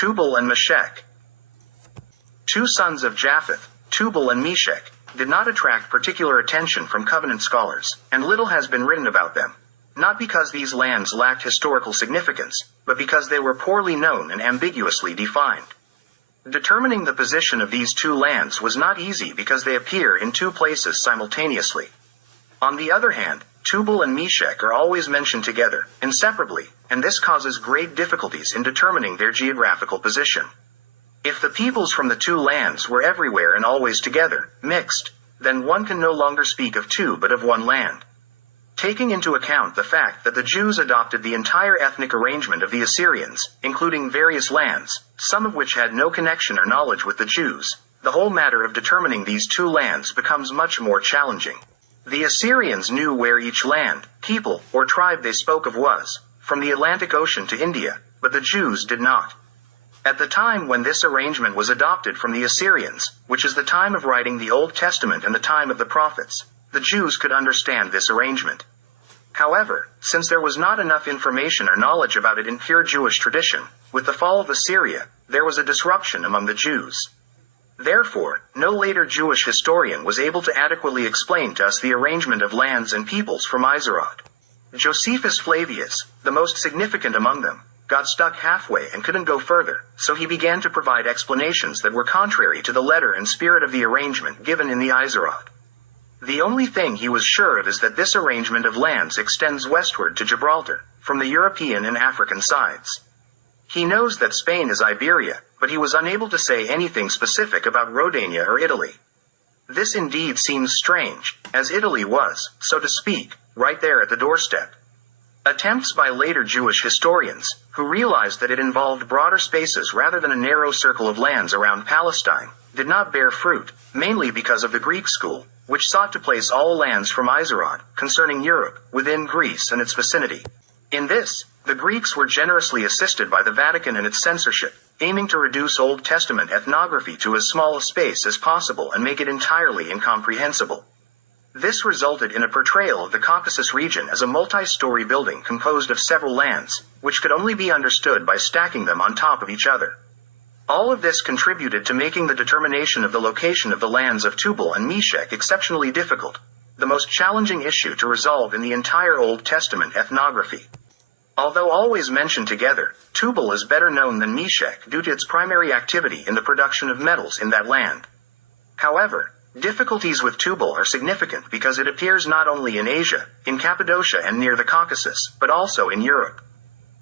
Tubal and Meshech. Two sons of Japheth, Tubal and Meshech, did not attract particular attention from covenant scholars, and little has been written about them. Not because these lands lacked historical significance, but because they were poorly known and ambiguously defined. Determining the position of these two lands was not easy because they appear in two places simultaneously. On the other hand, Tubal and Meshech are always mentioned together, inseparably, and this causes great difficulties in determining their geographical position. If the peoples from the two lands were everywhere and always together, mixed, then one can no longer speak of two but of one land. Taking into account the fact that the Jews adopted the entire ethnic arrangement of the Assyrians, including various lands, some of which had no connection or knowledge with the Jews, the whole matter of determining these two lands becomes much more challenging. The Assyrians knew where each land, people, or tribe they spoke of was, from the Atlantic Ocean to India, but the Jews did not. At the time when this arrangement was adopted from the Assyrians, which is the time of writing the Old Testament and the time of the prophets, the Jews could understand this arrangement. However, since there was not enough information or knowledge about it in pure Jewish tradition, with the fall of Assyria, there was a disruption among the Jews. Therefore, no later Jewish historian was able to adequately explain to us the arrangement of lands and peoples from Narod. Josephus Flavius, the most significant among them, got stuck halfway and couldn't go further, so he began to provide explanations that were contrary to the letter and spirit of the arrangement given in the Narod. The only thing he was sure of is that this arrangement of lands extends westward to Gibraltar, from the European and African sides. He knows that Spain is Iberia, but he was unable to say anything specific about Rhodesia or Italy. This indeed seems strange, as Italy was, so to speak, right there at the doorstep. Attempts by later Jewish historians, who realized that it involved broader spaces rather than a narrow circle of lands around Palestine, did not bear fruit, mainly because of the Greek school, which sought to place all lands from Narod, concerning Europe, within Greece and its vicinity. In this, the Greeks were generously assisted by the Vatican and its censorship, aiming to reduce Old Testament ethnography to as small a space as possible and make it entirely incomprehensible. This resulted in a portrayal of the Caucasus region as a multi-story building composed of several lands, which could only be understood by stacking them on top of each other. All of this contributed to making the determination of the location of the lands of Tubal and Meshech exceptionally difficult, the most challenging issue to resolve in the entire Old Testament ethnography. Although always mentioned together, Tubal is better known than Meshech due to its primary activity in the production of metals in that land. However, difficulties with Tubal are significant because it appears not only in Asia, in Cappadocia and near the Caucasus, but also in Europe.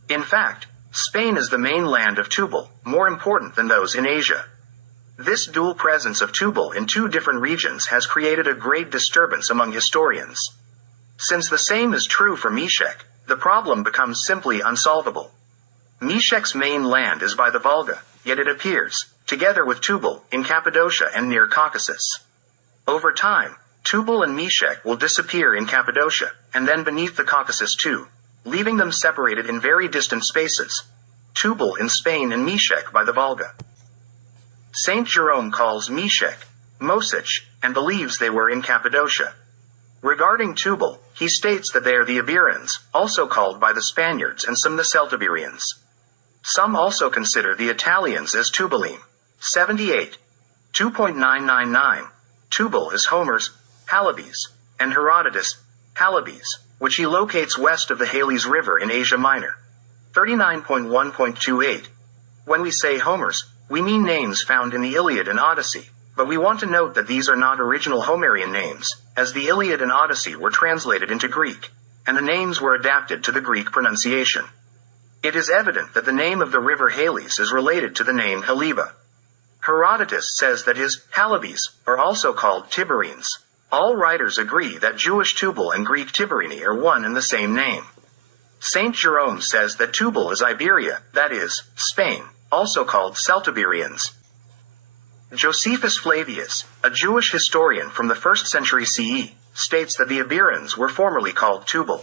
In fact, Spain is the main land of Tubal, more important than those in Asia. This dual presence of Tubal in two different regions has created a great disturbance among historians. Since the same is true for Meshech, the problem becomes simply unsolvable. Meshech's main land is by the Volga, yet it appears, together with Tubal, in Cappadocia and near Caucasus. Over time, Tubal and Meshech will disappear in Cappadocia, and then beneath the Caucasus too, leaving them separated in very distant spaces. Tubal in Spain and Meshech by the Volga. Saint Jerome calls Meshech Mosech, and believes they were in Cappadocia. Regarding Tubal, he states that they are the Iberians, also called by the Spaniards and some the Celtiberians. Some also consider the Italians as Tubalim. 78. 2.999. Tubal is Homer's Halybes, and Herodotus' Halybes, which he locates west of the Halys River in Asia Minor. 39.1.28. When we say Homer's, we mean names found in the Iliad and Odyssey, but we want to note that these are not original Homerian names, as the Iliad and Odyssey were translated into Greek, and the names were adapted to the Greek pronunciation. It is evident that the name of the river Halys is related to the name Haliba. Herodotus says that his Halybes are also called Tiberines. All writers agree that Jewish Tubal and Greek Tiberini are one and the same name. Saint Jerome says that Tubal is Iberia, that is, Spain, also called Celtiberians. Josephus Flavius, a Jewish historian from the 1st century CE, states that the Iberians were formerly called Tubal.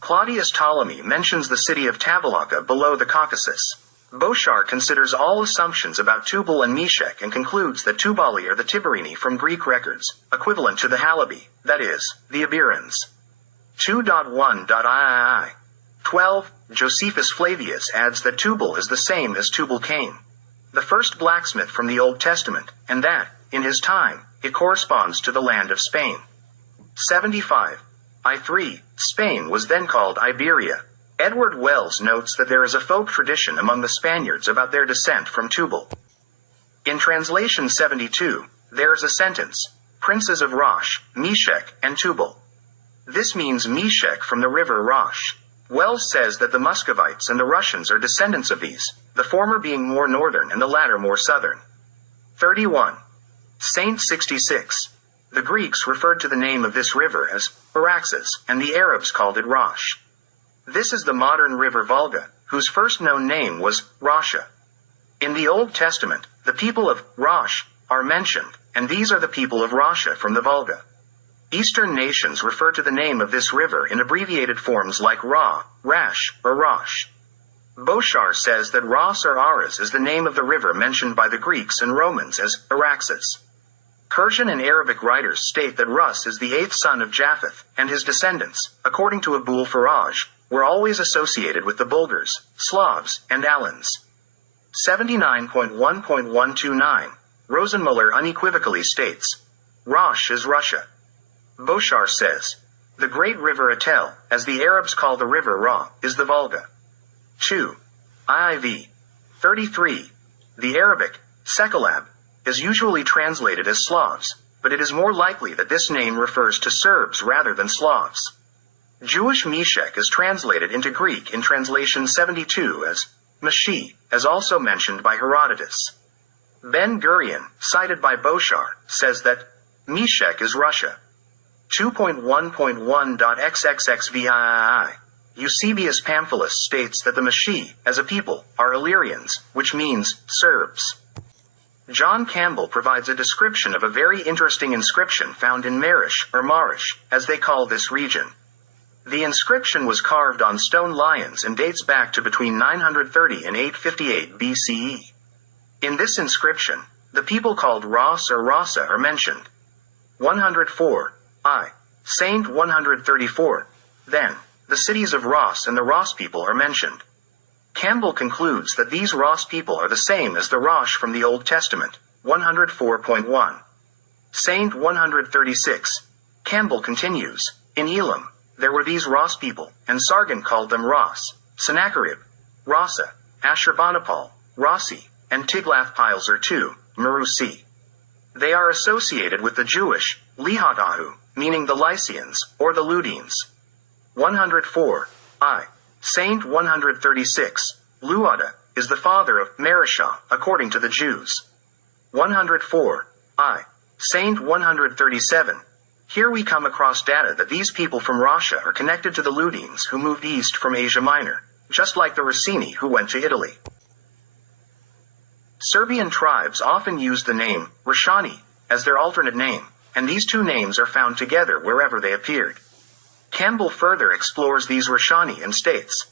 Claudius Ptolemy mentions the city of Tabalaca below the Caucasus. Bochar considers all assumptions about Tubal and Meshech and concludes that Tubali are the Tiberini from Greek records, equivalent to the Halibi, that is, the Iberians. 2.1.ii. 12. Josephus Flavius adds that Tubal is the same as Tubal-Cain, the first blacksmith from the Old Testament, and that, in his time, it corresponds to the land of Spain. 75. I3. Spain was then called Iberia. Edward Wells notes that there is a folk tradition among the Spaniards about their descent from Tubal. In translation 72, there is a sentence, princes of Rosh, Meshech, and Tubal. This means Meshech from the river Rosh. Wells says that the Muscovites and the Russians are descendants of these, the former being more northern and the latter more southern. 31. Saint 66. The Greeks referred to the name of this river as Araxes, and the Arabs called it Rosh. This is the modern river Volga, whose first known name was Rasa. In the Old Testament, the people of Rosh are mentioned, and these are the people of Rasa from the Volga. Eastern nations refer to the name of this river in abbreviated forms like Ra, Rash, or Rosh. Boshar says that Ras or Aras is the name of the river mentioned by the Greeks and Romans as Araxes. Persian and Arabic writers state that Rus is the eighth son of Japheth, and his descendants, according to Abul Faraj, were always associated with the Bulgars, Slavs, and Alans. 79.1.129. Rosenmuller unequivocally states, Rosh is Russia. Boshar says, the great river Atel, as the Arabs call the river Ra, is the Volga. 2. IV. 33. The Arabic, Sekalab, is usually translated as Slavs, but it is more likely that this name refers to Serbs rather than Slavs. Jewish Meshech is translated into Greek in translation 72 as Meshi, as also mentioned by Herodotus. Ben Gurion, cited by Boshar, says that Meshech is Russia. 2.1.1.xxxvii. Eusebius Pamphilus states that the Meshi, as a people, are Illyrians, which means Serbs. John Campbell provides a description of a very interesting inscription found in Marish, or Marish, as they call this region. The inscription was carved on stone lions and dates back to between 930 and 858 BCE. In this inscription, the people called Ras or Rasa are mentioned. 104. Saint 134. Then, the cities of Ras and the Ras people are mentioned. Campbell concludes that these Ras people are the same as the Rosh from the Old Testament. 104.1. Saint 136. Campbell continues, in Elam, there were these Ras people, and Sargon called them Ras, Sennacherib, Rasa, Ashurbanipal, Rasi, and Tiglath-Pileser II, Marusi. They are associated with the Jewish, Lihatahu, meaning the Lycians, or the Ludines. 104. Saint 136. Luada is the father of Marishah, according to the Jews. 104. Saint 137. Here we come across data that these people from Russia are connected to the Ludines who moved east from Asia Minor, just like the Rossini who went to Italy. Serbian tribes often use the name Rashani as their alternate name, and these two names are found together wherever they appeared. Campbell further explores these Rashani and states,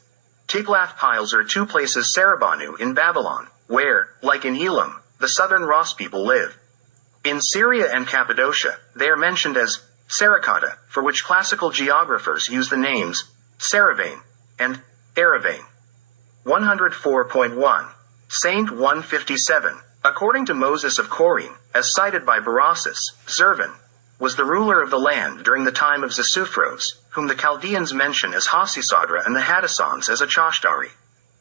Tiglath-Pileser II places Sarabanu in Babylon, where, like in Elam, the southern Ras people live. In Syria and Cappadocia, they are mentioned as Sarakata, for which classical geographers use the names Saravane and Eravane. 104.1. Saint 157. According to Moses of Corinth, as cited by Berossus, Zervan was the ruler of the land during the time of Xisuphros, whom the Chaldeans mention as Hasisadra and the Hadasans as Achashtari.